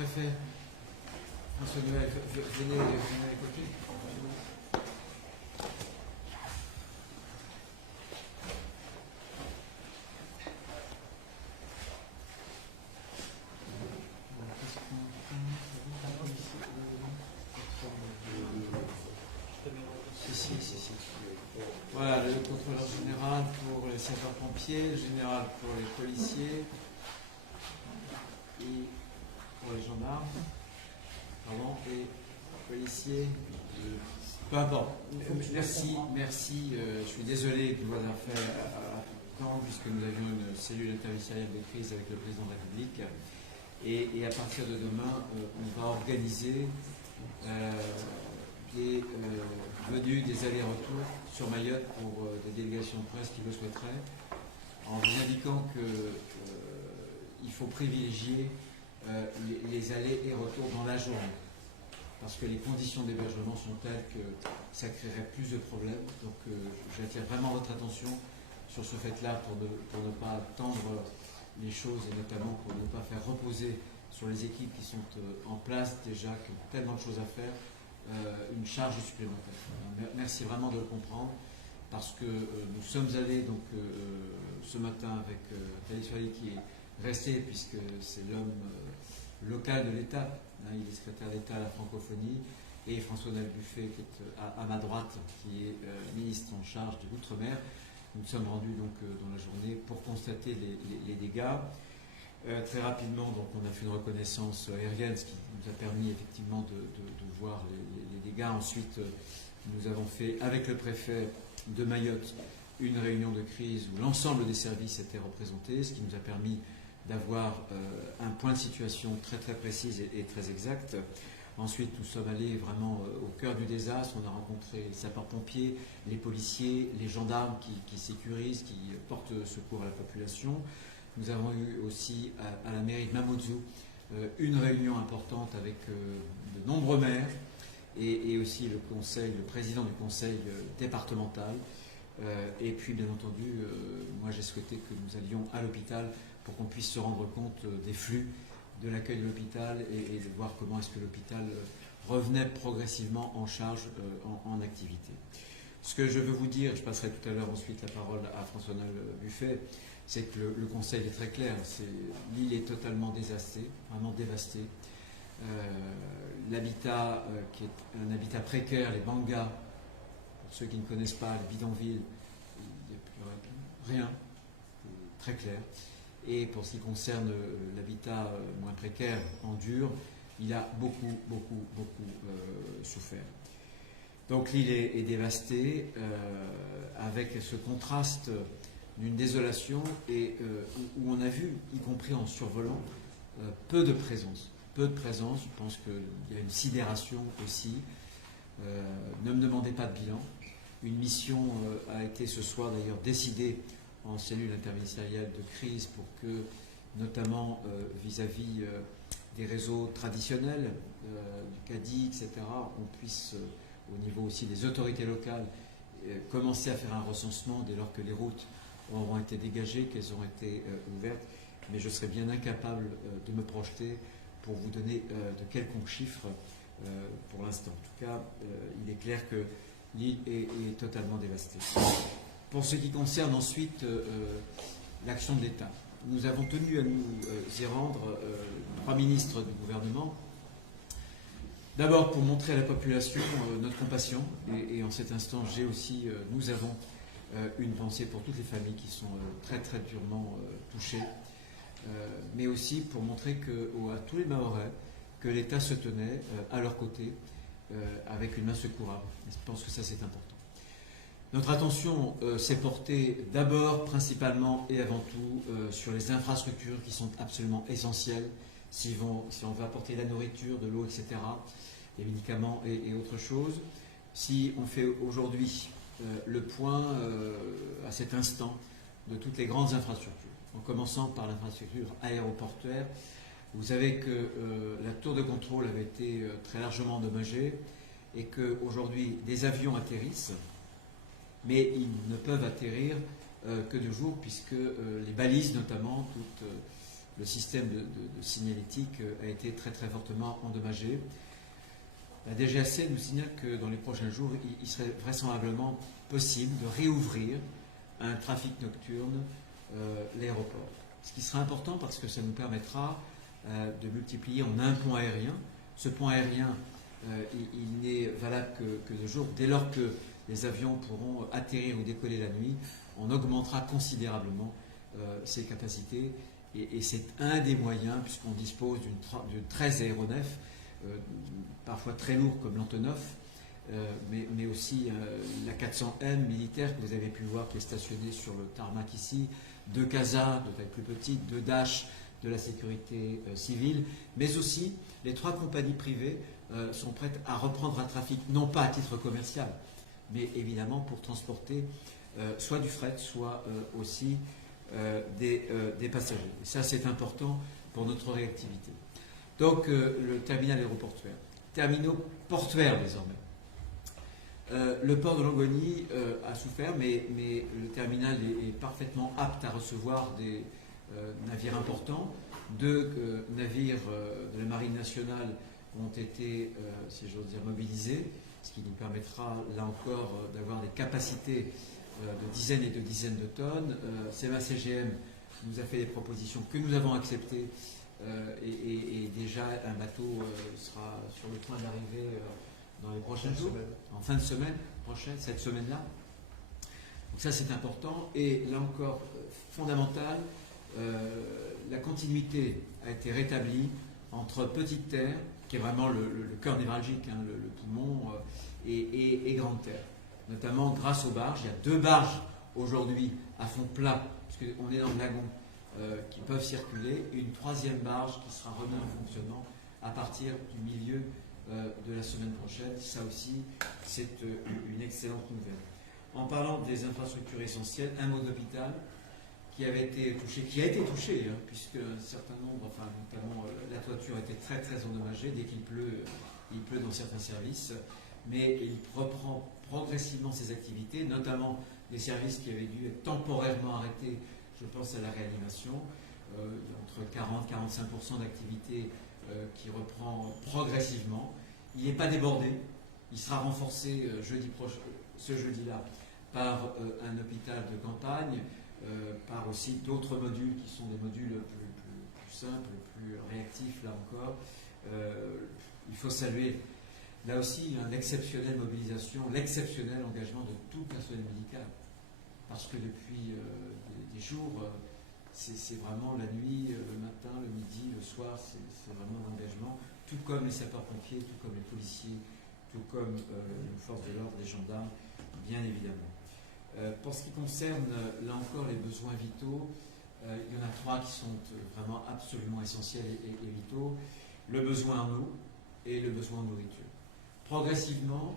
préfet François Noël, venez à côté. Voilà, le contrôleur général pour les sapeurs-pompiers, le général pour les policiers et pour les gendarmes, pardon, et policiers. Peu importe. Merci. Je suis désolé de vous avoir fait à tout temps, puisque nous avions une cellule interministérielle de crise avec le président de la République. Et à partir de demain, on va organiser des venues, des allers-retours sur Mayotte pour des délégations de presse qui le souhaiteraient, en vous indiquant qu'il faut privilégier les allers et retours dans la journée, parce que les conditions d'hébergement sont telles que ça créerait plus de problèmes. Donc j'attire vraiment votre attention sur ce fait-là pour ne pas tendre les choses, et notamment pour ne pas faire reposer sur les équipes qui sont en place déjà, qui ont tellement de choses à faire, une charge supplémentaire. Merci vraiment de le comprendre, parce que nous sommes allés donc ce matin avec Thaïs Fali, qui est resté, puisque c'est l'homme local de l'État, hein, il est secrétaire d'État à la francophonie, et François-Noël Buffet, qui est à ma droite, qui est ministre en charge de l'Outre-mer. Nous sommes rendus donc dans la journée pour constater les dégâts. Très rapidement, donc, on a fait une reconnaissance aérienne, ce qui nous a permis effectivement de voir les dégâts. Ensuite, nous avons fait avec le préfet de Mayotte une réunion de crise où l'ensemble des services étaient représentés, ce qui nous a permis d'avoir un point de situation très très précis et très exact. Ensuite, nous sommes allés vraiment au cœur du désastre. On a rencontré les sapeurs-pompiers, les policiers, les gendarmes qui sécurisent, qui portent secours à la population. Nous avons eu aussi à la mairie de Mamoudzou une réunion importante avec de nombreux maires et aussi le président du conseil départemental. Et puis, bien entendu, moi j'ai souhaité que nous allions à l'hôpital pour qu'on puisse se rendre compte des flux de l'accueil de l'hôpital et de voir comment est-ce que l'hôpital revenait progressivement en charge en activité. Ce que je veux vous dire, je passerai tout à l'heure ensuite la parole à François-Noël Buffet, c'est que le conseil est très clair. L'île est totalement dévastée, vraiment dévastée. L'habitat, qui est un habitat précaire, les bangas, pour ceux qui ne connaissent pas, les bidonvilles, il n'y a plus rien, très clair. Et pour ce qui concerne l'habitat moins précaire, en dur, il a beaucoup souffert. Donc l'île est dévastée, avec ce contraste d'une désolation et où on a vu, y compris en survolant, peu de présence. Je pense qu'il y a une sidération aussi. Ne me demandez pas de bilan. Une mission a été ce soir d'ailleurs décidée en cellule interministérielle de crise pour que, notamment vis-à-vis des réseaux traditionnels, du CADI, etc., on puisse, au niveau aussi des autorités locales, commencer à faire un recensement dès lors que les routes auront été dégagées, qu'elles auront été ouvertes. Mais je serais bien incapable de me projeter pour vous donner de quelconques chiffres pour l'instant. En tout cas, il est clair que l'île est totalement dévastée. Pour ce qui concerne ensuite l'action de l'État, nous avons tenu à nous y rendre, 3 ministres du gouvernement. D'abord pour montrer à la population notre compassion, et en cet instant, nous avons une pensée pour toutes les familles qui sont très très durement touchées, mais aussi pour montrer à tous les Mahorais que l'État se tenait à leur côté avec une main secourable. Je pense que ça c'est important. Notre attention s'est portée d'abord, principalement et avant tout sur les infrastructures qui sont absolument essentielles si on veut apporter la nourriture, de l'eau, etc., les médicaments et autre chose. Si on fait aujourd'hui le point à cet instant de toutes les grandes infrastructures, en commençant par l'infrastructure aéroportuaire, vous savez que la tour de contrôle avait été très largement endommagée et qu'aujourd'hui des avions atterrissent, mais ils ne peuvent atterrir que de jour, puisque les balises notamment, toutes le système de signalétique a été très très fortement endommagé. La DGAC nous signale que dans les prochains jours, il serait vraisemblablement possible de réouvrir un trafic nocturne l'aéroport. Ce qui sera important parce que ça nous permettra de multiplier en un pont aérien. Ce pont aérien, il n'est valable que de jour. Dès lors que les avions pourront atterrir ou décoller la nuit, on augmentera considérablement ses capacités. Et c'est un des moyens, puisqu'on dispose de 13 aéronefs, parfois très lourds comme l'Antonov, mais aussi la 400M militaire que vous avez pu voir qui est stationnée sur le tarmac ici, 2 CASA de taille plus petite, 2 Dash de la sécurité civile, mais aussi les 3 compagnies privées sont prêtes à reprendre un trafic, non pas à titre commercial, mais évidemment pour transporter soit du fret, soit aussi des passagers. Et ça, c'est important pour notre réactivité. Donc, le terminal aéroportuaire. Terminaux portuaires, désormais. Le port de Longoni a souffert, mais le terminal est parfaitement apte à recevoir des navires importants. 2 navires de la Marine nationale ont été, si j'ose dire, mobilisés, ce qui nous permettra, là encore, d'avoir des capacités de dizaines et de dizaines de tonnes. CMA-CGM nous a fait des propositions que nous avons acceptées et déjà un bateau sera sur le point d'arriver dans les prochains jours, en fin de semaine prochaine, cette semaine-là. Donc ça c'est important et là encore fondamental, la continuité a été rétablie entre Petite Terre, qui est vraiment le cœur névralgique, hein, le poumon, et Grande Terre. Notamment grâce aux barges. Il y a 2 barges aujourd'hui à fond plat, puisqu'on est dans le lagon, qui peuvent circuler, et une 3e barge qui sera remise en fonctionnement à partir du milieu de la semaine prochaine. Ça aussi, c'est une excellente nouvelle. En parlant des infrastructures essentielles, un mot d'hôpital qui a été touché, hein, puisque un certain nombre, enfin notamment la toiture était très très endommagée. Dès qu'il pleut dans certains services, mais il reprend progressivement ses activités, notamment des services qui avaient dû être temporairement arrêtés. Je pense à la réanimation, entre 40-45% d'activité qui reprend progressivement. Il n'est pas débordé, il sera renforcé ce jeudi-là par un hôpital de campagne, par aussi d'autres modules qui sont des modules plus simples, plus réactifs là encore. Il faut saluer là aussi l'exceptionnelle mobilisation, l'exceptionnel engagement de tout le personnel médical. Parce que depuis des jours, c'est vraiment la nuit, le matin, le midi, le soir, c'est vraiment l'engagement, tout comme les sapeurs-pompiers, tout comme les policiers, tout comme les forces de l'ordre, les gendarmes, bien évidemment. Pour ce qui concerne, là encore, les besoins vitaux, il y en a 3 qui sont vraiment absolument essentiels et vitaux. Le besoin en eau et le besoin en nourriture. Progressivement,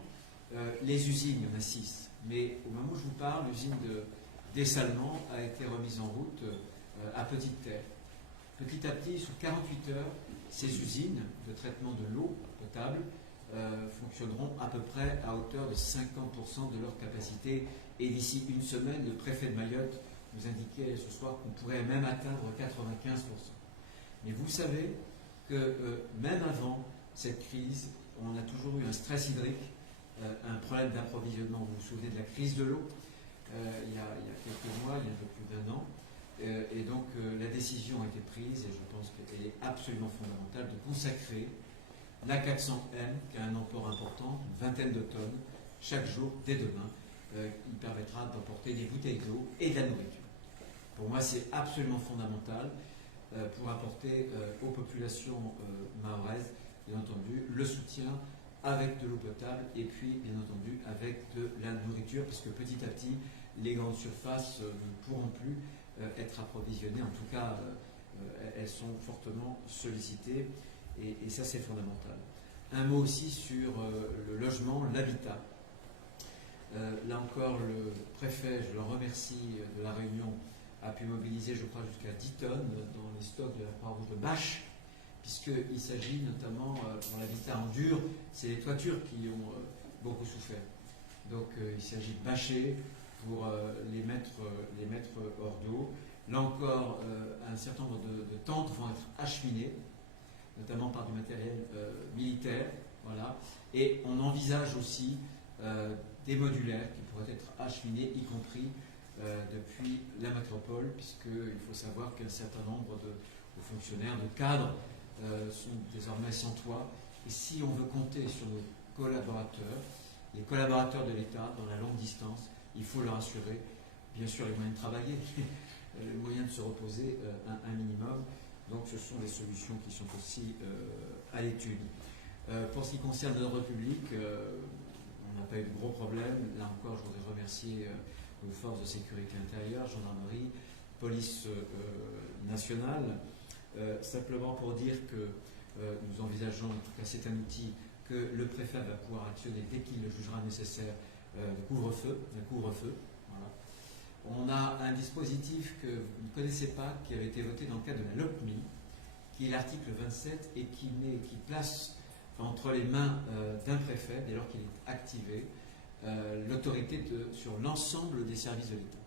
les usines, il y en a 6, mais au moment où je vous parle, l'usine de dessalement a été remise en route à Petite Terre. Petit à petit, sur 48 heures, ces usines de traitement de l'eau potable fonctionneront à peu près à hauteur de 50% de leur capacité. Et d'ici une semaine, le préfet de Mayotte nous indiquait ce soir qu'on pourrait même atteindre 95%. Mais vous savez que même avant cette crise, on a toujours eu un stress hydrique, un problème d'approvisionnement. Vous vous souvenez de la crise de l'eau il y a quelques mois, il y a un peu plus d'1 an. Et donc la décision a été prise, et je pense qu'elle est absolument fondamentale, de consacrer la 400M, qui a un apport important, une vingtaine de tonnes, chaque jour, dès demain. Il permettra d'emporter des bouteilles d'eau et de la nourriture. Pour moi, c'est absolument fondamental pour apporter aux populations mahoraises, bien entendu, le soutien avec de l'eau potable et puis, bien entendu, avec de la nourriture, parce que petit à petit, les grandes surfaces ne pourront plus être approvisionnées. En tout cas, elles sont fortement sollicitées et ça, c'est fondamental. Un mot aussi sur le logement, l'habitat. Là encore, le préfet, je le remercie, de la Réunion, a pu mobiliser, je crois, jusqu'à 10 tonnes dans les stocks de la Croix-Rouge de Bâche, puisqu'il s'agit notamment, pour l'habitat en dur, c'est les toitures qui ont beaucoup souffert. Donc il s'agit de bâcher, pour les mettre hors d'eau. Là encore, un certain nombre de tentes vont être acheminées, notamment par du matériel militaire. Voilà. Et on envisage aussi des modulaires qui pourraient être acheminés, y compris depuis la métropole, puisqu'il faut savoir qu'un certain nombre de fonctionnaires, de cadres, sont désormais sans toit. Et si on veut compter sur nos collaborateurs, les collaborateurs de l'État dans la longue distance, il faut leur assurer, bien sûr, les moyens de travailler, les moyens de se reposer un minimum. Donc ce sont des solutions qui sont aussi à l'étude. Pour ce qui concerne l'ordre public, on n'a pas eu de gros problèmes. Là encore, je voudrais remercier nos forces de sécurité intérieure, gendarmerie, police nationale. Simplement pour dire que nous envisageons, en tout cas c'est un outil que le préfet va pouvoir actionner dès qu'il le jugera nécessaire, d'un couvre-feu. Voilà. On a un dispositif que vous ne connaissez pas, qui avait été voté dans le cadre de la LOPMI, qui est l'article 27 et qui place entre les mains d'un préfet, dès lors qu'il est activé, l'autorité sur l'ensemble des services de l'État.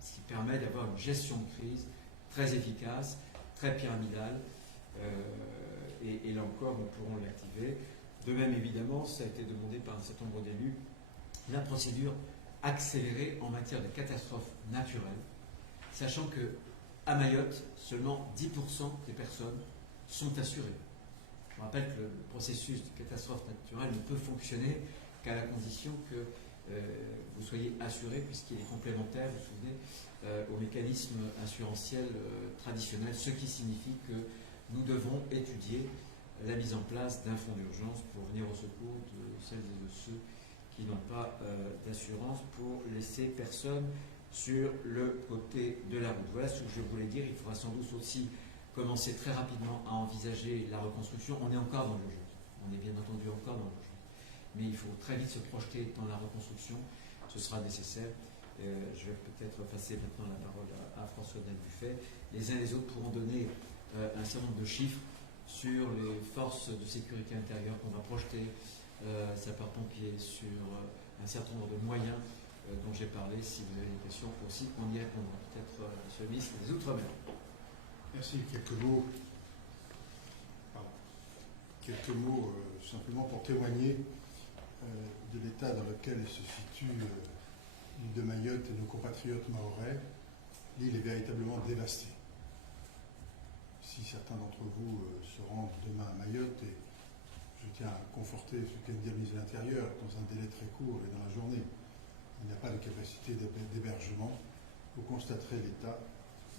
Ce qui permet d'avoir une gestion de crise très efficace, très pyramidale, et là encore, nous pourrons l'activer. De même, évidemment, ça a été demandé par un certain nombre d'élus, la procédure accélérée en matière de catastrophes naturelles, sachant que à Mayotte, seulement 10% des personnes sont assurées. Je rappelle que le processus de catastrophe naturelle ne peut fonctionner qu'à la condition que vous soyez assuré, puisqu'il est complémentaire, vous vous souvenez, au mécanisme assurantiel traditionnel, ce qui signifie que nous devons étudier la mise en place d'un fonds d'urgence pour venir au secours de celles et de ceux qui n'ont pas d'assurance, pour laisser personne sur le côté de la route. Voilà ce que je voulais dire. Il faudra sans doute aussi commencer très rapidement à envisager la reconstruction. On est encore dans l'urgence. On est bien entendu encore dans l'urgence. Mais il faut très vite se projeter dans la reconstruction. Ce sera nécessaire. Je vais peut-être passer maintenant la parole à François-Noël Buffet. Les uns et les autres pourront donner un certain nombre de chiffres sur les forces de sécurité intérieure qu'on va projeter, sapeurs-pompiers, sur un certain nombre de moyens dont j'ai parlé. Si vous avez des questions aussi, on y répondra. Peut-être Monsieur le ministre des Outre-mer. Merci. Quelques mots. Quelques mots simplement pour témoigner de l'état dans lequel se situe l'île de Mayotte et nos compatriotes mahorais. L'île est véritablement dévastée. Si certains d'entre vous se rendent demain à Mayotte, et je tiens à conforter ce qu'a dit le ministre de l'Intérieur, dans un délai très court et dans la journée, il n'y a pas de capacité d'hébergement, vous constaterez l'état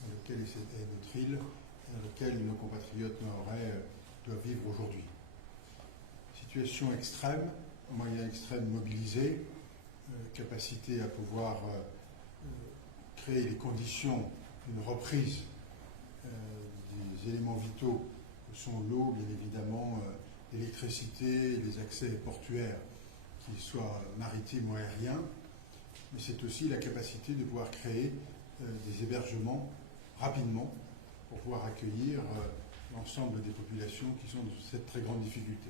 dans lequel est notre île et dans lequel nos compatriotes mahorais doivent vivre aujourd'hui. Situation extrême, moyens extrêmes mobilisés, capacité à pouvoir créer les conditions d'une reprise des éléments vitaux que sont l'eau, bien évidemment, l'électricité, les accès portuaires, qu'ils soient maritimes ou aériens, mais c'est aussi la capacité de pouvoir créer des hébergements rapidement pour pouvoir accueillir l'ensemble des populations qui sont dans cette très grande difficulté.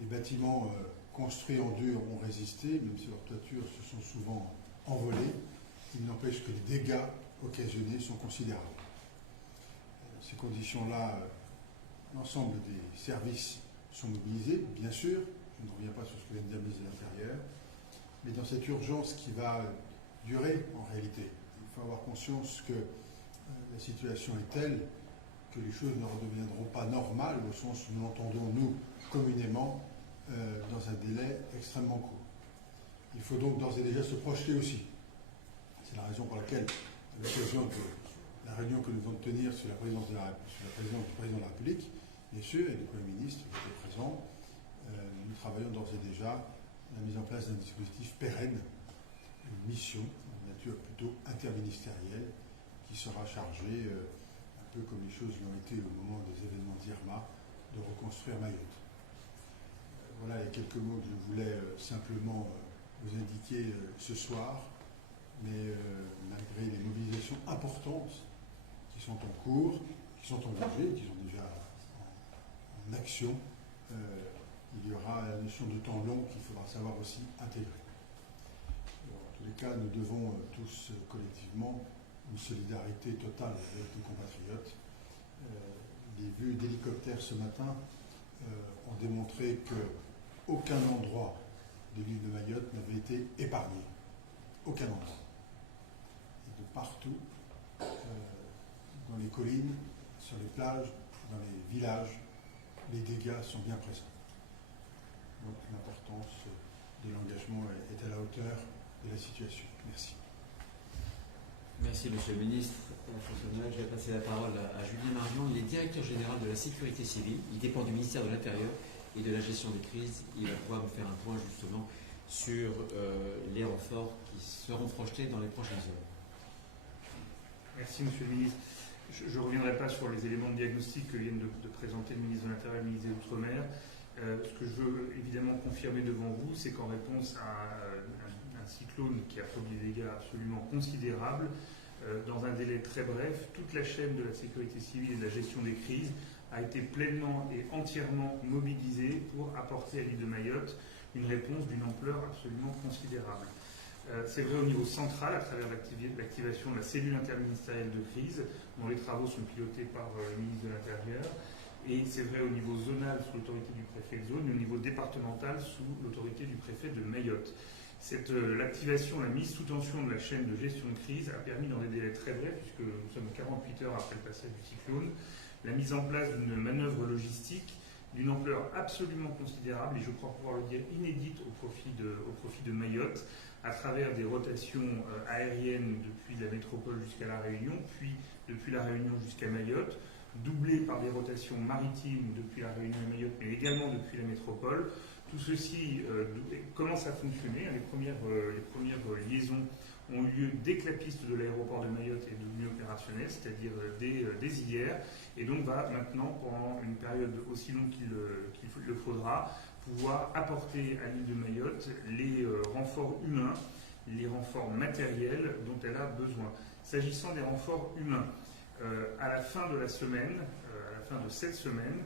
Les bâtiments construits en dur ont résisté, même si leurs toitures se sont souvent envolées. Il n'empêche que les dégâts occasionnés sont considérables. Ces conditions-là, l'ensemble des services sont mobilisés, bien sûr. Je ne reviens pas sur ce que vient de dire le ministre de l'Intérieur. Mais dans cette urgence qui va durer, en réalité, il faut avoir conscience que la situation est telle que les choses ne redeviendront pas normales au sens où nous l'entendons, nous, communément, dans un délai extrêmement court. Il faut donc d'ores et déjà se projeter aussi. C'est la raison pour laquelle, à l'occasion de la réunion que nous venons de tenir sur la présidence du président de la République, bien sûr, et du Premier ministre qui était présent, nous travaillons d'ores et déjà à la mise en place d'un dispositif pérenne, une mission de nature plutôt interministérielle, qui sera chargée, un peu comme les choses l'ont été au moment des événements d'Irma, de reconstruire Mayotte. Voilà les quelques mots que je voulais simplement vous indiquer ce soir, mais malgré les mobilisations importantes qui sont en cours, qui sont engagées, qui sont déjà en action, il y aura la notion de temps long qu'il faudra savoir aussi intégrer. tous les cas, nous devons tous collectivement une solidarité totale avec nos compatriotes. Les vues d'hélicoptères ce matin ont démontré qu'aucun endroit de l'île de Mayotte n'avait été épargné. Aucun endroit. Et de partout, dans les collines, sur les plages, dans les villages, les dégâts sont bien présents. Donc l'importance de l'engagement est à la hauteur de la situation. Merci. Merci, Monsieur le Ministre. Je vais passer la parole à Julien Marion. Il est directeur général de la sécurité civile. Il dépend du ministère de l'Intérieur et de la gestion des crises. Il va pouvoir nous faire un point justement sur les renforts qui seront projetés dans les prochaines heures. Merci, Monsieur le Ministre. Je ne reviendrai pas sur les éléments de diagnostic que viennent de présenter le ministre de l'Intérieur et le ministre des Outre-mer. Ce que je veux évidemment confirmer devant vous, c'est qu'en réponse à un cyclone qui a produit des dégâts absolument considérables, dans un délai très bref, toute la chaîne de la sécurité civile et de la gestion des crises a été pleinement et entièrement mobilisée pour apporter à l'île de Mayotte une réponse d'une ampleur absolument considérable. C'est vrai au niveau central, à travers l'activation de la cellule interministérielle de crise, dont les travaux sont pilotés par le ministre de l'Intérieur, et c'est vrai au niveau zonal sous l'autorité du préfet de zone et au niveau départemental sous l'autorité du préfet de Mayotte. L'activation, la mise sous tension de la chaîne de gestion de crise a permis dans des délais très brefs, puisque nous sommes 48 heures après le passage du cyclone, la mise en place d'une manœuvre logistique d'une ampleur absolument considérable et je crois pouvoir le dire inédite au profit de Mayotte, à travers des rotations aériennes depuis la métropole jusqu'à La Réunion, puis depuis La Réunion jusqu'à Mayotte, doublées par des rotations maritimes depuis La Réunion et Mayotte, mais également depuis la métropole. Tout ceci commence à fonctionner. Les premières liaisons ont eu lieu dès que la piste de l'aéroport de Mayotte est devenue opérationnelle, c'est-à-dire dès hier, et donc va maintenant, pendant une période aussi longue qu'il le faudra, pouvoir apporter à l'île de Mayotte les renforts humains, les renforts matériels dont elle a besoin. S'agissant des renforts humains, à la fin de la semaine, à la fin de cette semaine,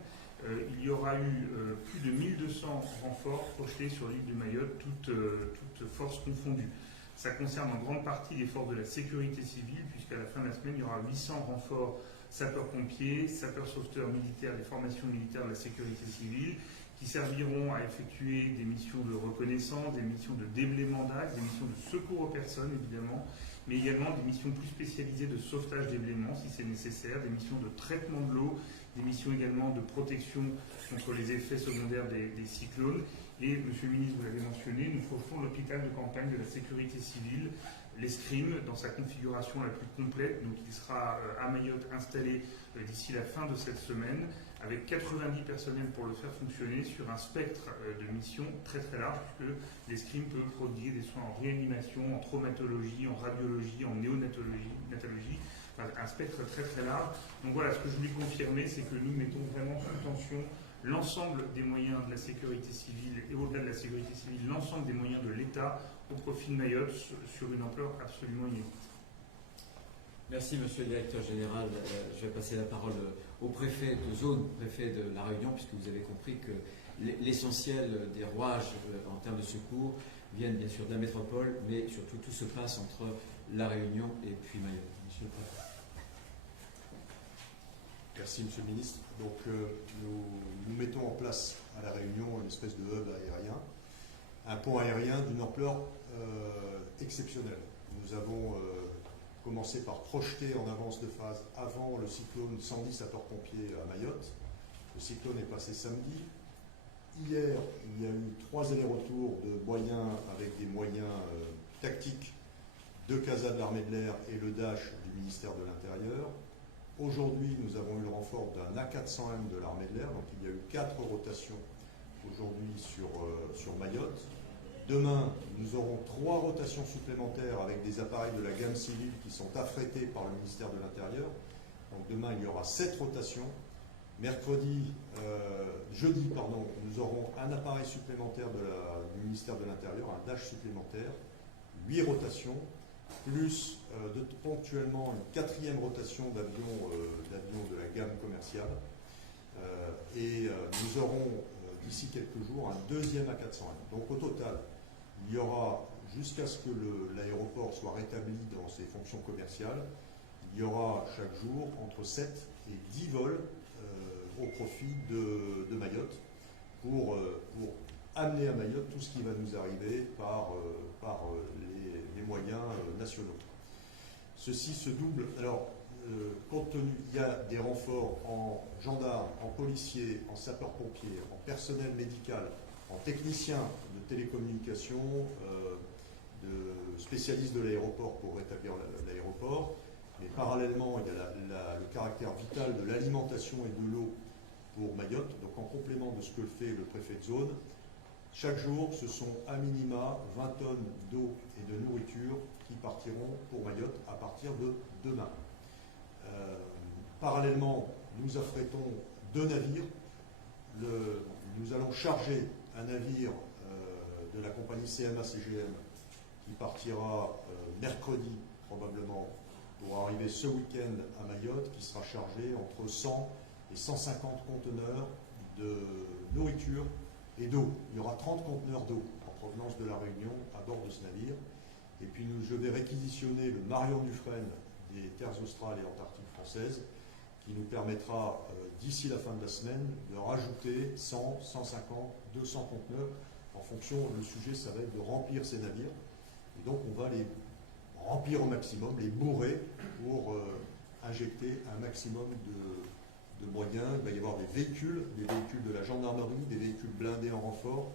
il y aura eu plus de 1200 renforts projetés sur l'île de Mayotte, toutes forces confondues. Ça concerne en grande partie les forces de la sécurité civile, puisqu'à la fin de la semaine, il y aura 800 renforts sapeurs-pompiers, sapeurs-sauveteurs militaires, des formations militaires de la sécurité civile, qui serviront à effectuer des missions de reconnaissance, des missions de déblaiement d'axes, des missions de secours aux personnes, évidemment, mais également des missions plus spécialisées de sauvetage déblaiement, si c'est nécessaire, des missions de traitement de l'eau, des missions également de protection contre les effets secondaires des cyclones. Et, Monsieur le Ministre, vous l'avez mentionné, nous projetons l'hôpital de campagne de la sécurité civile, l'ESCRIM, dans sa configuration la plus complète. Donc il sera à Mayotte installé d'ici la fin de cette semaine, avec 90 personnels pour le faire fonctionner sur un spectre de missions très très large, puisque l'ESCRIM peut prodiguer des soins en réanimation, en traumatologie, en radiologie, en néonatologie, un spectre très très large. Donc voilà, ce que je voulais confirmer, c'est que nous mettons vraiment sous tension l'ensemble des moyens de la sécurité civile et au-delà de la sécurité civile, l'ensemble des moyens de l'État au profit de Mayotte sur une ampleur absolument inédite. Merci, Monsieur le Directeur Général. Je vais passer la parole au préfet de zone, préfet de La Réunion, puisque vous avez compris que l'essentiel des rouages en termes de secours viennent bien sûr de la métropole, mais surtout tout se passe entre La Réunion et puis Mayotte. Monsieur le préfet. Merci, Monsieur le Ministre. Donc, nous mettons en place à La Réunion une espèce de hub aérien, un pont aérien d'une ampleur exceptionnelle. Nous avons commencé par projeter en avance de phase, avant le cyclone, 110 sapeurs-pompiers à Mayotte. Le cyclone est passé samedi. Hier, il y a eu 3 allers-retours de moyens avec des moyens tactiques de CASA de l'armée de l'air et le Dash du ministère de l'Intérieur. Aujourd'hui, nous avons eu le renfort d'un A400M de l'armée de l'air, donc il y a eu 4 rotations aujourd'hui sur Mayotte. Demain, nous aurons 3 rotations supplémentaires avec des appareils de la gamme civile qui sont affrétés par le ministère de l'Intérieur. Donc demain, il y aura 7 rotations. Jeudi, nous aurons un appareil supplémentaire du ministère de l'Intérieur, un Dash supplémentaire, 8 rotations, plus ponctuellement une 4e rotation d'avions de la gamme commerciale. Nous aurons d'ici quelques jours un 2e A400M. Donc au total, il y aura jusqu'à ce que l'aéroport soit rétabli dans ses fonctions commerciales, il y aura chaque jour entre 7 et 10 vols au profit de Mayotte pour amener à Mayotte tout ce qui va nous arriver par les moyens nationaux. Ceci se double. Alors, compte tenu, il y a des renforts en gendarmes, en policiers, en sapeurs-pompiers, en personnel médical, en techniciens de télécommunications, de spécialistes de l'aéroport pour rétablir l'aéroport. Mais parallèlement, il y a le caractère vital de l'alimentation et de l'eau pour Mayotte. Donc en complément de ce que fait le préfet de zone, chaque jour, ce sont à minima 20 tonnes d'eau et de nourriture qui partiront pour Mayotte à partir de demain. Parallèlement, nous affrétons 2 navires. Nous allons charger un navire de la compagnie CMA-CGM qui partira mercredi probablement pour arriver ce week-end à Mayotte, qui sera chargé entre 100 et 150 conteneurs de nourriture et d'eau. Il y aura 30 conteneurs d'eau en provenance de la Réunion à bord de ce navire. Et puis je vais réquisitionner le Marion Dufresne des terres australes et antarctiques françaises, qui nous permettra d'ici la fin de la semaine de rajouter 100, 150, 200 conteneurs en fonction, le sujet ça va être de remplir ces navires. Et donc on va les remplir au maximum, les bourrer pour injecter un maximum de moyens. Il va y avoir des véhicules de la gendarmerie, des véhicules blindés en renfort.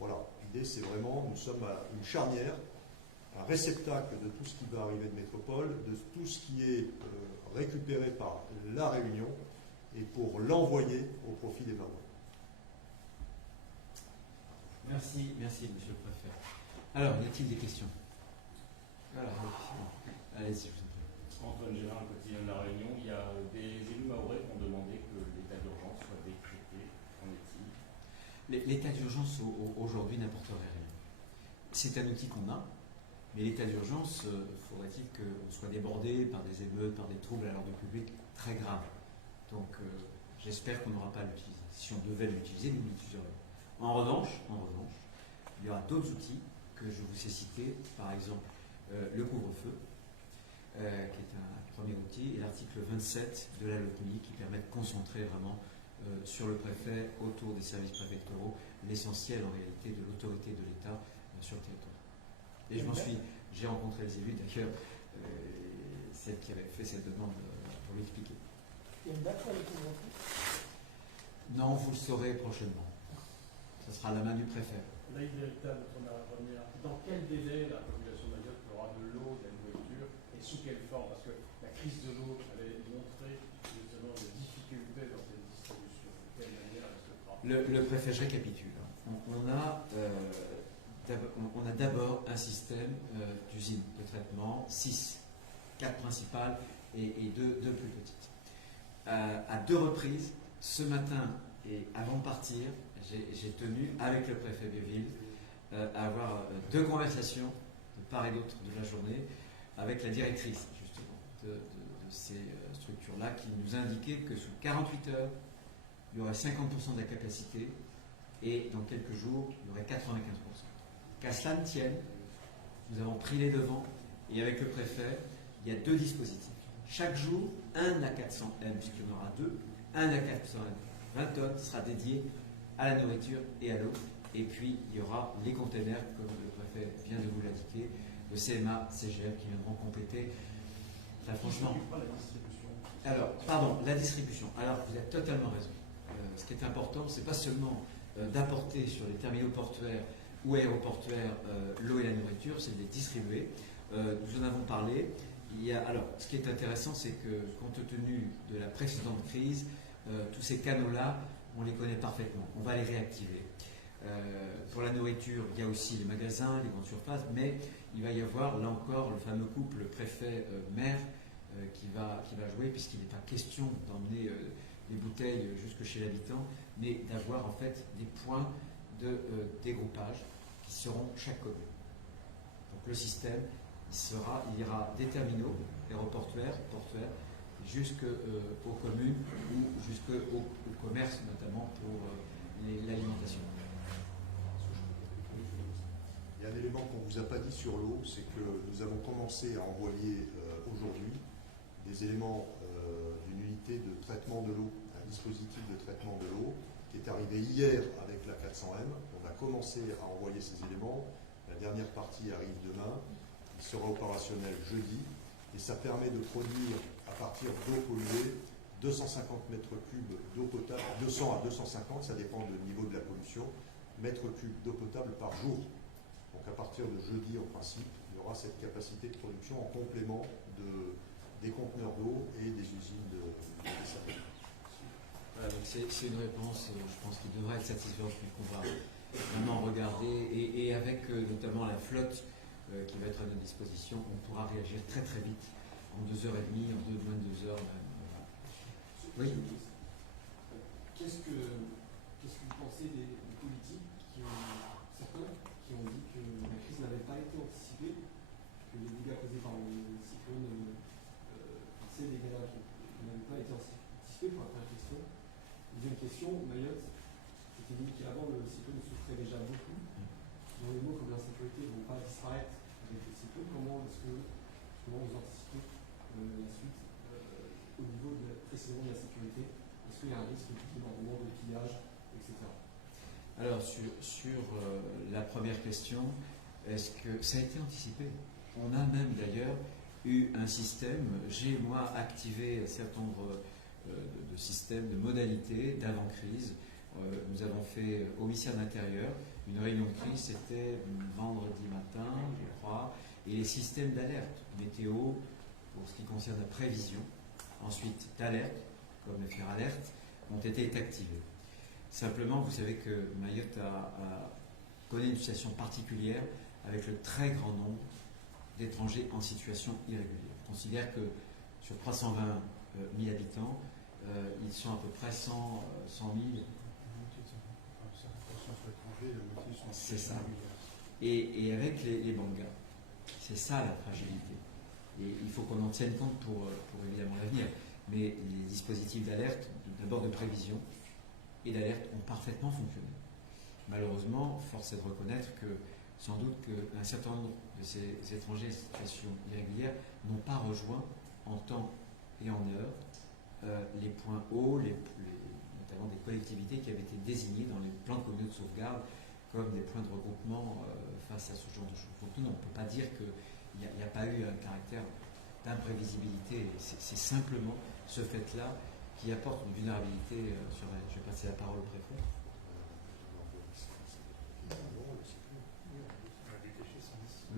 Voilà, l'idée c'est vraiment, nous sommes à une charnière, un réceptacle de tout ce qui va arriver de métropole, de tout ce qui est récupéré par la Réunion et pour l'envoyer au profit des Maoris. Merci, monsieur le préfet. Alors, y a-t-il des questions? Alors, allez-y, je vous en prie. Antoine Gérard, quotidien de la Réunion, il y a des élus mahorais qui ont demandé que l'état d'urgence soit décrété. Qu'en est-il? L'état d'urgence aujourd'hui n'apporterait rien. C'est un outil qu'on a, mais l'état d'urgence, faudrait-il qu'on soit débordé par des émeutes, par des troubles à l'ordre public très graves. Donc, j'espère qu'on n'aura pas à l'utiliser. Si on devait l'utiliser, nous l'utiliserions. En revanche, il y aura d'autres outils que je vous ai cités, par exemple le couvre-feu, qui est un premier outil, et l'article 27 de la LOPMI qui permet de concentrer vraiment sur le préfet, autour des services préfectoraux, l'essentiel en réalité de l'autorité de l'État sur le territoire. Et j'ai rencontré les élus d'ailleurs, celle qui avait fait cette demande pour l'expliquer. Il y a une date pour le couvre-feu? Non, vous le saurez prochainement. Ce sera à la main du préfet. Là, il est à notre première. Dans quel délai la population de Mayotte aura de l'eau, de la nourriture, et sous quelle forme? Parce que la crise de l'eau avait montré justement des difficultés dans cette distribution. De quelle manière elle se fera? Le préfet, je récapitule. On a d'abord un système d'usines de traitement, 6, 4 principales et 2 plus petites. À 2 reprises, ce matin et avant de partir, j'ai tenu avec le préfet Béville à avoir 2 conversations de part et d'autre de la journée avec la directrice justement de ces structures-là qui nous indiquait que sous 48 heures, il y aurait 50% de la capacité et dans quelques jours, il y aurait 95%. Qu'à cela ne tienne, nous avons pris les devants et avec le préfet, il y a 2 dispositifs. Chaque jour, un à 400 M, puisqu'il y en aura 2, un à 400 M, 20 tonnes sera dédié à la nourriture et à l'eau. Et puis, il y aura les containers, comme le préfet vient de vous l'indiquer, le CMA, CGM qui viendront compléter. Enfin, franchement. Alors, pardon, la distribution. Alors, vous avez totalement raison. Ce qui est important, c'est pas seulement d'apporter sur les terminaux portuaires ou aéroportuaires l'eau et la nourriture, c'est de les distribuer. Nous en avons parlé. Alors, ce qui est intéressant, c'est que, compte tenu de la précédente crise, tous ces canaux-là, on les connaît parfaitement. On va les réactiver. Pour la nourriture, il y a aussi les magasins, les grandes surfaces, mais il va y avoir, là encore, le fameux couple préfet-maire qui va jouer, puisqu'il n'est pas question d'emmener les bouteilles jusque chez l'habitant, mais d'avoir en fait des points de dégroupage qui seront chaque commune. Donc le système, il y aura des terminaux aéroportuaires, portuaires, jusqu'aux communes ou jusqu'au commerce, notamment pour l'alimentation. Il y a un élément qu'on ne vous a pas dit sur l'eau, c'est que nous avons commencé à envoyer aujourd'hui des éléments d'une unité de traitement de l'eau, un dispositif de traitement de l'eau qui est arrivé hier avec la 400M. On a commencé à envoyer ces éléments. La dernière partie arrive demain. Il sera opérationnel jeudi. Et ça permet de produire, à partir d'eau polluée, 250 mètres cubes d'eau potable, 200 à 250, ça dépend du niveau de la pollution, mètres cubes d'eau potable par jour. Donc à partir de jeudi, en principe, il y aura cette capacité de production en complément des conteneurs d'eau et des usines de dessalement. Voilà, donc c'est une réponse, je pense, qui devrait être satisfaisante, qu'on va vraiment regarder, et avec notamment la flotte qui va être à notre disposition, on pourra réagir très très vite, en 2h30, moins de 2 heures même. Voilà. Oui. Qu'est-ce que vous pensez des politiques certains qui ont dit que la crise n'avait pas été anticipée, que les dégâts causés par le cyclone, ces dégâts-là qui n'avaient pas été anticipés, pour la première question. Deuxième question, Mayotte, c'était dit qu'avant le cyclone souffrait déjà beaucoup. Dans les mots comme l'insécurité ne vont pas disparaître avec le cyclone. Comment vous anticipez la suite au niveau précisément de la sécurité? Est-ce qu'il y a un risque de débordement, de pillage, etc. Alors, sur la première question, est-ce que ça a été anticipé? On a même d'ailleurs eu un système, j'ai moi activé un certain nombre de systèmes, de modalités d'avant-crise. Nous avons fait au ministère de l'Intérieur une réunion de crise, c'était vendredi matin, je crois, et les systèmes d'alerte météo, pour ce qui concerne la prévision, ensuite d'alerte, comme le faire alerte, ont été activés. Simplement, vous savez que Mayotte connaît une situation particulière avec le très grand nombre d'étrangers en situation irrégulière. On considère que sur 320 000 habitants, ils sont à peu près 100 000. C'est ça. Et avec les bangas. C'est ça la fragilité. Et il faut qu'on en tienne compte pour évidemment l'avenir. Mais les dispositifs d'alerte, d'abord de prévision et d'alerte, ont parfaitement fonctionné. Malheureusement, force est de reconnaître que sans doute qu'un certain nombre de ces étrangers en situation irrégulière n'ont pas rejoint en temps et en heure les points hauts, notamment des collectivités qui avaient été désignées dans les plans de communauté de sauvegarde comme des points de regroupement face à ce genre de choses. Donc non, on ne peut pas dire qu'il n'y a pas eu un caractère d'imprévisibilité. C'est simplement ce fait-là qui apporte une vulnérabilité sur elle. Je vais passer la parole au préfet.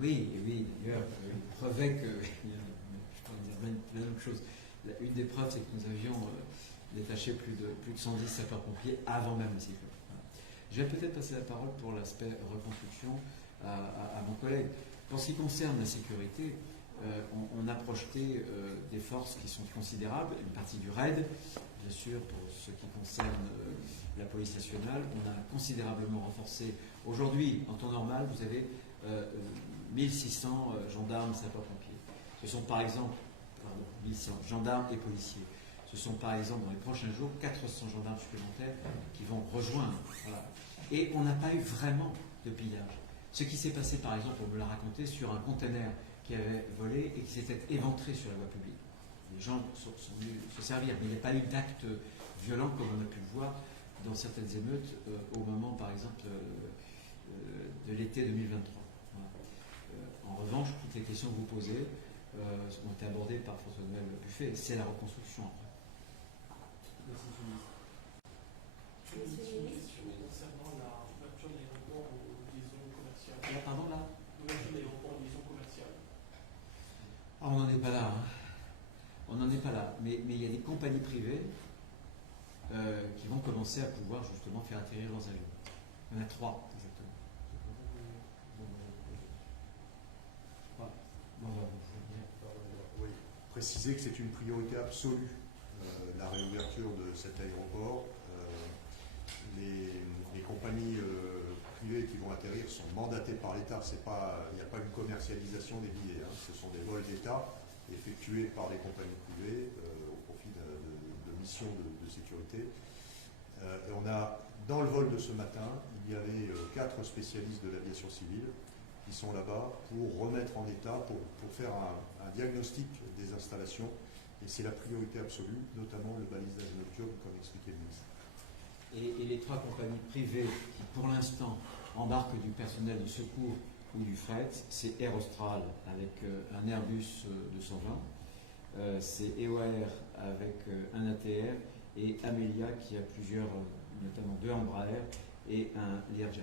Oui, d'ailleurs, une preuve que, je pense qu'il y a plein de choses. Une des preuves, c'est que nous avions détaché plus de 110 sapeurs-pompiers avant même le cyclone. Voilà. Je vais peut-être passer la parole pour l'aspect reconstruction à mon collègue. Pour ce qui concerne la sécurité, on a projeté des forces qui sont considérables, une partie du RAID, bien sûr, pour ce qui concerne la police nationale. On a considérablement renforcé. Aujourd'hui, en temps normal, vous avez 1600 gendarmes, sapeurs-pompiers. Ce sont par exemple, 1100 gendarmes et policiers. Ce sont par exemple, dans les prochains jours, 400 gendarmes supplémentaires qui vont rejoindre. Voilà. Et on n'a pas eu vraiment de pillage. Ce qui s'est passé, par exemple, on me l'a raconté, sur un conteneur qui avait volé et qui s'était éventré sur la voie publique. Les gens sont venus se servir, mais il n'y a pas eu d'acte violent comme on a pu le voir dans certaines émeutes au moment, par exemple, de l'été 2023. Voilà. En revanche, toutes les questions que vous posez ont été abordées par François-Noël Buffet. C'est la reconstruction après. Merci, Monsieur le ministre. Concernant la ouverture de l'aéroport aux liaisons commerciales. Pardon, là L'ouverture de l'aéroport aux liaisons commerciales. Ah, on n'en est pas là. Hein. On n'en est pas là. Mais il y a des compagnies privées qui vont commencer à pouvoir justement faire atterrir leurs avions. Il y en a 3, exactement. Voilà. Oui, préciser que c'est une priorité absolue, la réouverture de cet aéroport. Les compagnies privées qui vont atterrir sont mandatées par l'État. Il n'y a pas une commercialisation des billets. Hein. Ce sont des vols d'État effectués par des compagnies privées au profit de missions de sécurité. Et on a, dans le vol de ce matin, il y avait 4 spécialistes de l'aviation civile qui sont là-bas pour remettre en état, pour faire un diagnostic des installations. Et c'est la priorité absolue, notamment le balisage nocturne, comme expliquait le ministre. Et les 3 compagnies privées qui, pour l'instant, embarquent du personnel de secours ou du fret, c'est Air Austral avec un Airbus 220, c'est EOR avec un ATR et Amelia qui a plusieurs, notamment 2 Embraer et un Learjet.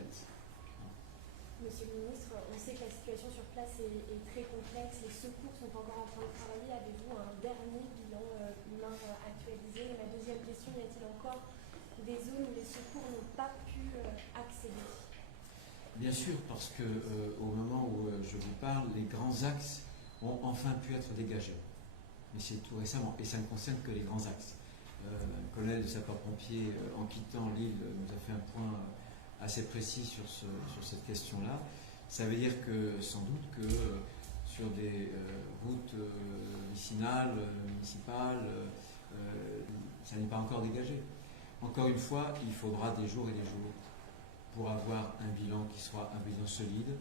Monsieur le ministre, on sait que la situation sur place est très complexe, les secours sont encore en train de travailler. Avez-vous un dernier bilan humain actualisé? Et ma deuxième question, y a-t-il encore des zones où les secours n'ont pas pu accéder? Bien sûr, parce que au moment où je vous parle, les grands axes ont enfin pu être dégagés. Mais c'est tout récemment, et ça ne concerne que les grands axes. Un colonel de sapeurs-pompiers, en quittant l'île, nous a fait un point assez précis sur cette question-là. Ça veut dire que, sans doute, que sur des routes vicinales, municipales, ça n'est pas encore dégagé. Encore une fois, il faudra des jours et des jours pour avoir un bilan qui soit un bilan solide.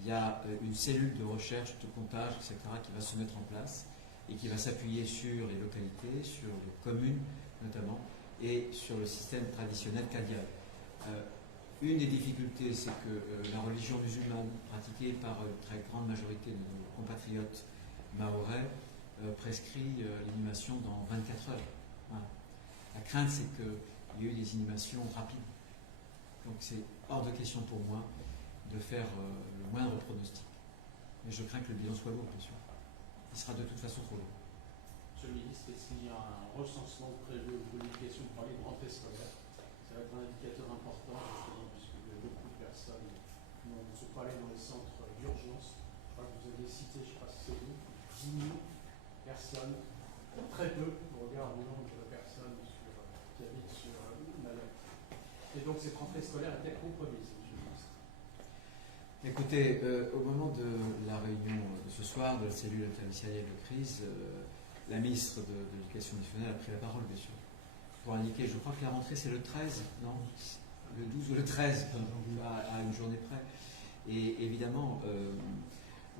Il y a une cellule de recherche, de comptage, etc., qui va se mettre en place et qui va s'appuyer sur les localités, sur les communes notamment, et sur le système traditionnel cadial. Une des difficultés, c'est que la religion musulmane, pratiquée par une très grande majorité de nos compatriotes mahorais, prescrit l'inhumation dans 24 heures. Voilà. La crainte, c'est qu'il y ait eu des inhumations rapides. Donc c'est hors de question pour moi de faire le moindre pronostic. Mais je crains que le bilan soit lourd, bien sûr. Il sera de toute façon trop lourd. Monsieur le ministre, est-ce qu'il y a un recensement prévu au niveau de l'éducation pour les rentrées scolaires? Ça va être un indicateur important, justement, puisque beaucoup de personnes ne sont pas allées dans les centres d'urgence. Je crois que vous aviez cité, je ne sais pas si c'est vous, 10 000 personnes, très peu au regard du nombre de personnes qui habitent sur Mayotte. Et donc cette rentrée scolaire était compromise, monsieur le ministre. Écoutez, au moment de la réunion de ce soir de la cellule interministérielle de crise, la ministre de l'Éducation nationale a pris la parole, bien sûr, pour indiquer, je crois que la rentrée c'est le 13, non? Le 12 ou le 13, à une journée près. Et évidemment,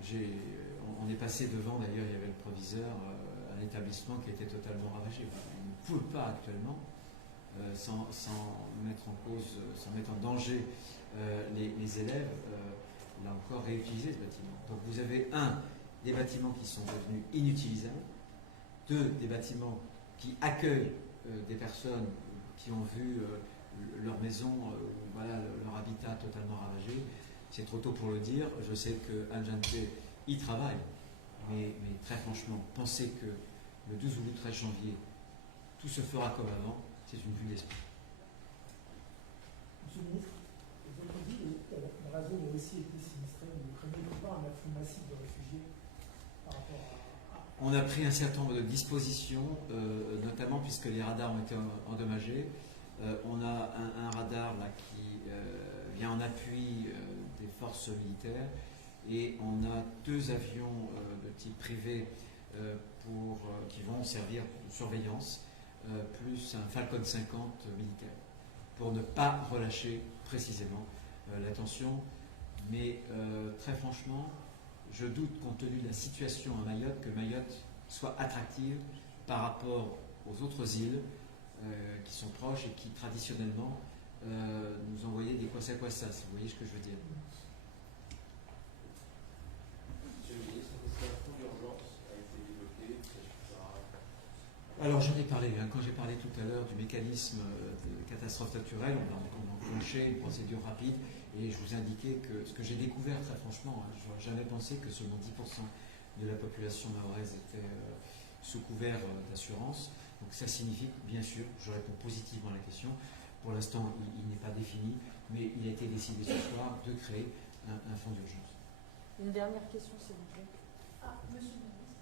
on est passé devant, d'ailleurs, il y avait le proviseur, un établissement qui était totalement ravagé. On ne peut pas actuellement, sans mettre en cause, sans mettre en danger les élèves, là encore, réutiliser ce bâtiment. Donc vous avez des bâtiments qui sont devenus inutilisables, des bâtiments qui accueillent des personnes qui ont vu leur maison, leur habitat totalement ravagé. C'est trop tôt pour le dire. Je sais que Al-Jante y travaille, mais très franchement, penser que le 12 ou le 13 janvier, tout se fera comme avant, c'est une vue d'esprit. Monsieur le ministre, votre ville, la zone a aussi été sinistrée. Vous ne craignez pas un afflux massif de réfugiés par rapport à... On a pris un certain nombre de dispositions, notamment puisque les radars ont été endommagés. On a un radar là, qui vient en appui des forces militaires et on a 2 avions de type privé qui vont servir de surveillance, plus un Falcon 50 militaire, pour ne pas relâcher précisément l'attention. Mais très franchement, je doute, compte tenu de la situation à Mayotte, que Mayotte soit attractive par rapport aux autres îles qui sont proches et qui traditionnellement nous envoyaient des kwassa-kwassa, si vous voyez ce que je veux dire. Monsieur le ministre, est-ce que la fonds d'urgence a été débloqué? Alors j'en ai parlé, quand j'ai parlé tout à l'heure du mécanisme de catastrophe naturelle, on a enclenché une procédure rapide et je vous indiquais que ce que j'ai découvert très franchement, je n'aurais jamais pensé que seulement 10% de la population mahoraise était sous couvert d'assurance. Donc ça signifie, bien sûr, je réponds positivement à la question, pour l'instant il n'est pas défini, mais il a été décidé ce soir de créer un fonds d'urgence. Une dernière question, s'il vous plaît. Monsieur le ministre,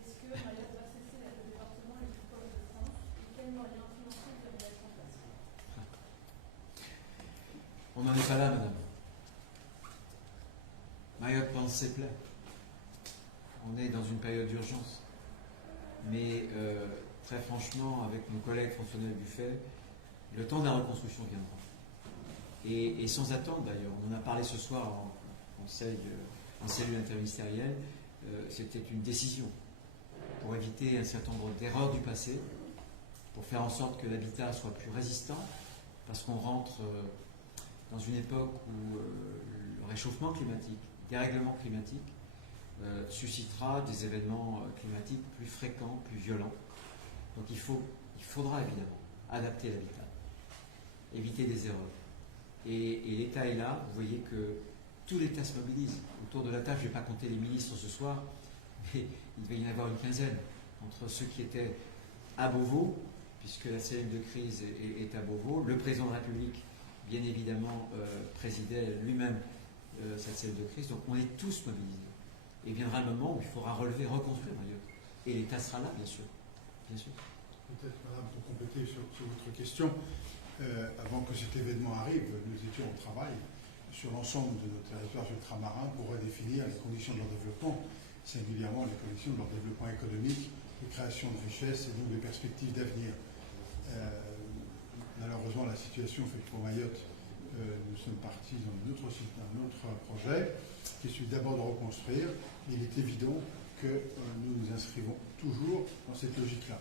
est-ce que Mayotte va cesser d'être le département le plus pauvre de France et quels moyens financiers vous allez mettre en place? On n'en est pas là, madame. Mayotte pense ses plaies. On est dans une période d'urgence. Mais très franchement, avec mon collègue François-Noël Buffet, le temps de la reconstruction viendra. Et sans attendre d'ailleurs, on en a parlé ce soir en conseil en cellule interministérielle, c'était une décision pour éviter un certain nombre d'erreurs du passé, pour faire en sorte que l'habitat soit plus résistant, parce qu'on rentre dans une époque où le réchauffement climatique, dérèglement climatique, suscitera des événements climatiques plus fréquents, plus violents. Donc il faudra évidemment adapter l'habitat, éviter des erreurs. Et l'État est là, vous voyez que tout l'État se mobilise. Autour de la table, je ne vais pas compter les ministres ce soir, mais il devait y en avoir une quinzaine, entre ceux qui étaient à Beauvau, puisque la cellule de crise est à Beauvau. Le président de la République, bien évidemment, présidait lui-même cette cellule de crise. Donc on est tous mobilisés. Et viendra le moment où il faudra relever, reconstruire Mayotte. Et l'État sera là, bien sûr. Bien sûr. Peut-être, madame, pour compléter sur votre question, avant que cet événement arrive, nous étions au travail sur l'ensemble de nos territoires ultramarins pour redéfinir les conditions de leur développement, singulièrement les conditions de leur développement économique, de création de richesses et donc de perspectives d'avenir. Malheureusement, la situation fait que pour Mayotte, nous sommes partis dans un autre projet, qui est celui d'abord de reconstruire. Il est évident que nous nous inscrivons toujours dans cette logique-là.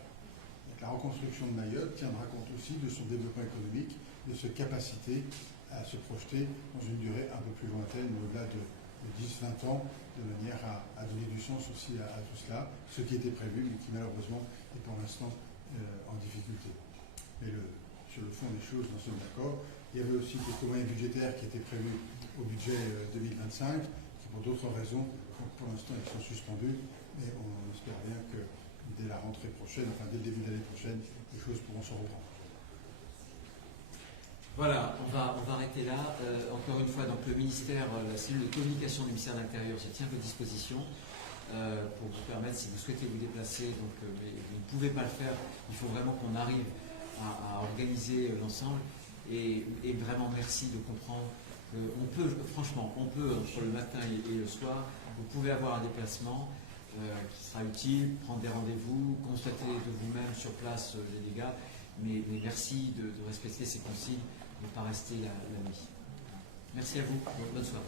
La reconstruction de Mayotte tiendra compte aussi de son développement économique, de sa capacité à se projeter dans une durée un peu plus lointaine, au-delà de 10-20 ans, de manière à donner du sens aussi à tout cela, ce qui était prévu, mais qui malheureusement est pour l'instant en difficulté. Mais sur le fond des choses, nous sommes d'accord. Il y avait aussi quelques moyens budgétaires qui étaient prévus au budget 2025, qui pour d'autres raisons, pour l'instant, ils sont suspendus, mais on espère bien que dès la rentrée prochaine, enfin dès le début de l'année prochaine, les choses pourront se reprendre. Voilà, on va arrêter là. Encore une fois, donc le ministère, la cellule de communication du ministère de l'Intérieur se tient à votre disposition pour vous permettre, si vous souhaitez vous déplacer, donc, mais vous ne pouvez pas le faire, il faut vraiment qu'on arrive à organiser l'ensemble. Et vraiment merci de comprendre qu'on peut, franchement, on peut, entre le matin et le soir, vous pouvez avoir un déplacement qui sera utile, prendre des rendez-vous, constater de vous-même sur place les dégâts, mais merci de respecter ces consignes, de ne pas rester la nuit. Merci à vous, bonne soirée.